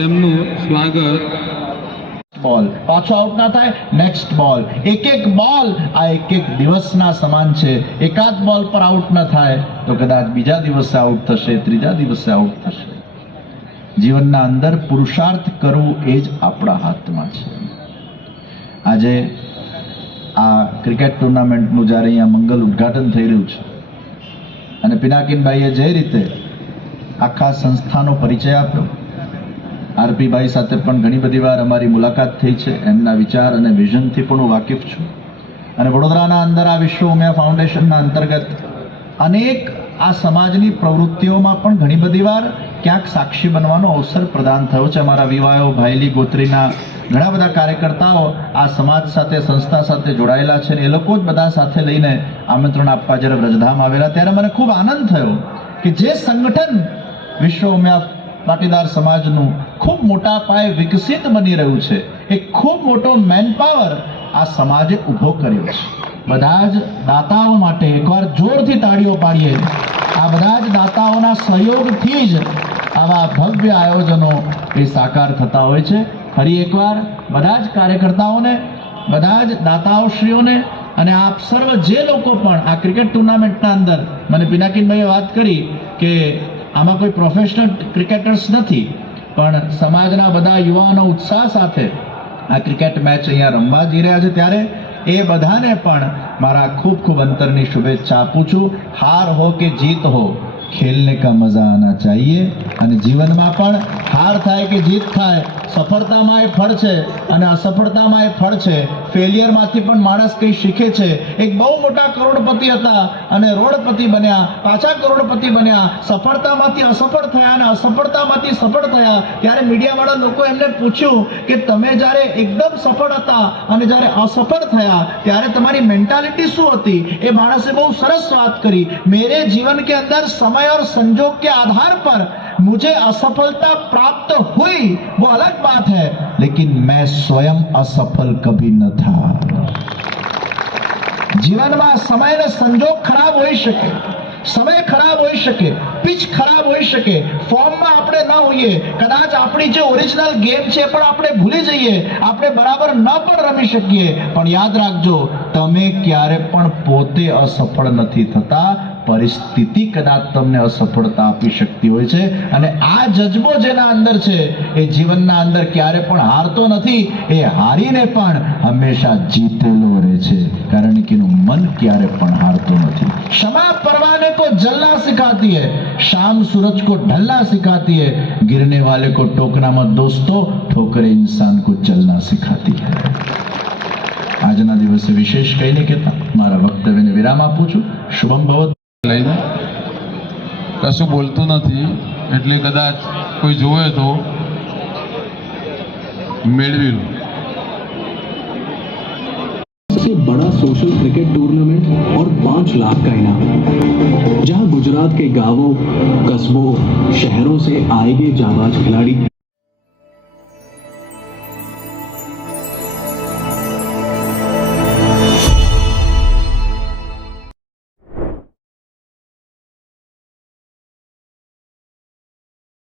ખેલાડીનું સ્વાગત. બોલ પાછો આઉટ ના થાય નેક્સ્ટ બોલ એક એક બોલ આ એક એક દિવસના સમાન છે. એકાદ બોલ પર આઉટ ન થાય, તો કદાચ બીજા દિવસે આઉટ થશે, ત્રીજા દિવસે આઉટ થશે. જીવનના અંદર પુરુષાર્થ કરવું એ જ આપણા હાથમાં છે. આજે આ ક્રિકેટ ટુર્નામેન્ટનું જ્યારે અહીંયા મંગલ ઉદ્ઘાટન થઈ રહ્યું છે, અને પિનાકિનભાઈએ જે રીતે આખા સંસ્થાનો પરિચય આપ્યો આરપીભાઈ સાથે પણ ઘણી બધી વાર અમારી મુલાકાત થઈ છે. એમના વિચાર અને વિઝનથી પણ હું વાકેફ છું. અને વડોદરાના અંદર આ વિશ્વ ઉમિયા ફાઉન્ડેશનના અંતર્ગત અનેક આ સમાજની પ્રવૃત્તિઓમાં પણ ઘણી બધી વાર ક્યાંક સાક્ષી બનવાનો અવસર પ્રદાન થયો છે. અમારા વિવાયો ભાઈલી ગોત્રીના ઘણા બધા કાર્યકર્તાઓ આ સમાજ સાથે, સંસ્થા સાથે જોડાયેલા છે અને એ લોકો જ બધા સાથે લઈને આમંત્રણ આપવા જ્યારે વ્રજધામ આવેલા, ત્યારે મને ખૂબ આનંદ થયો કે જે સંગઠન વિશ્વ ઉમિયા પાટીદાર સમાજનું ખૂબ મોટા પાયે વિકસિત બની રહ્યું છે. એક ખૂબ મોટો મેનપાવર આ સમાજે ઊભો કર્યો છે. બધા જ દાતાઓ માટે એકવાર જોરથી તાળીઓ પાડીએ. આ બધા જ દાતાઓના સહયોગથી જ આવા ભવ્ય આયોજનો એ સાકાર થતા હોય છે. ફરી એકવાર બધા જ કાર્યકર્તાઓને, બધા જ દાતાઓશ્રીઓને અને આપ સર્વ જે લોકો પણ આ ક્રિકેટ ટુર્નામેન્ટના અંદર મને પિનાકિનભાઈએ વાત કરી કે આમાં કોઈ પ્રોફેશનલ ક્રિકેટર્સ નથી. પણ સમાજના બધા યુવાનો ઉત્સાહ સાથે આ ક્રિકેટ મેચ અહીંયા રમવા જઈ રહ્યા છે ત્યારે એ બધાને પણ મારા ખૂબ ખૂબ અંતરની શુભેચ્છા આપું છું. હાર હો કે જીત હો, ખેલને કા મજા આના ચાહીએ? અને જીવનમાં પણ હાર થાય કે જીત થાય સફળતામાં એ ફળ છે અને અસફળતામાં એ ફળ છે. ફેલિયરમાંથી પણ માણસ કંઈ શીખે છે. એક બહુ મોટા કરોડપતિ હતા અને રોડપતિ બન્યા, પાછા કરોડપતિ બન્યા. સફળતામાંથી અસફળ થયા અને અસફળતામાંથી સફળ થયા. ત્યારે મીડિયાવાળા લોકો એમને પૂછ્યું કે તમે જ્યારે એકદમ સફળ હતા અને જ્યારે અસફળ થયા, ત્યારે તમારી મેન્ટાલિટી શું હતી? એ માણસે બહુ સરસ વાત કરી. મેરે જીવન કે અંદર સમય ઓર સંજોગ કે આધાર પર मुझे असफलता प्राप्त हुई वो अलग बात है लेकिन मैं स्वयं असफल कभी न था જીવનમાં સમય અને સંજોગ ખરાબ હોઈ શકે સમય ખરાબ હોઈ શકે પિચ ખરાબ હોઈ શકે ફોર્મમાં આપણે ન હોઈએ કદાચ આપણી જે ઓરિજિનલ ગેમ છે એ પણ આપણે ભૂલી જઈએ આપણે બરાબર ન પણ રમી શકીએ પણ યાદ રાખજો તમે ક્યારે પણ પોતે અસફળ નથી થતા પરિસ્થિતિ કદાચ તમને અસફળતા આપી શકતી હોય છે અને આ જજ્બો જેના અંદર છે એ જીવનના અંદર ક્યારે પણ હારતો નથી એ હારીને પણ હંમેશા જીતેલો રહે છે કારણ કે એનું મન ક્યારે પણ હારતો નથી ક્ષમા પરવાને को जलना सिखाती है शाम सूरज को ढलना सिखाती है गिरने वाले को टोकना मत दोस्तों ठोकरे इंसान को चलना सिखाती है આજના દિવસે વિશેષ કંઈ નહીં કહેતા મારા વક્તવ્યને વિરામ આપું છું શુભમ ભવત લઈને કશું બોલતું નથી એટલે કદાચ કોઈ જોવે તો મેળવી લો सबसे बड़ा सोशल क्रिकेट टूर्नामेंट और पांच लाख का इनाम जहां गुजरात के गांवों कस्बों शहरों से आएंगे जाबाज खिलाड़ी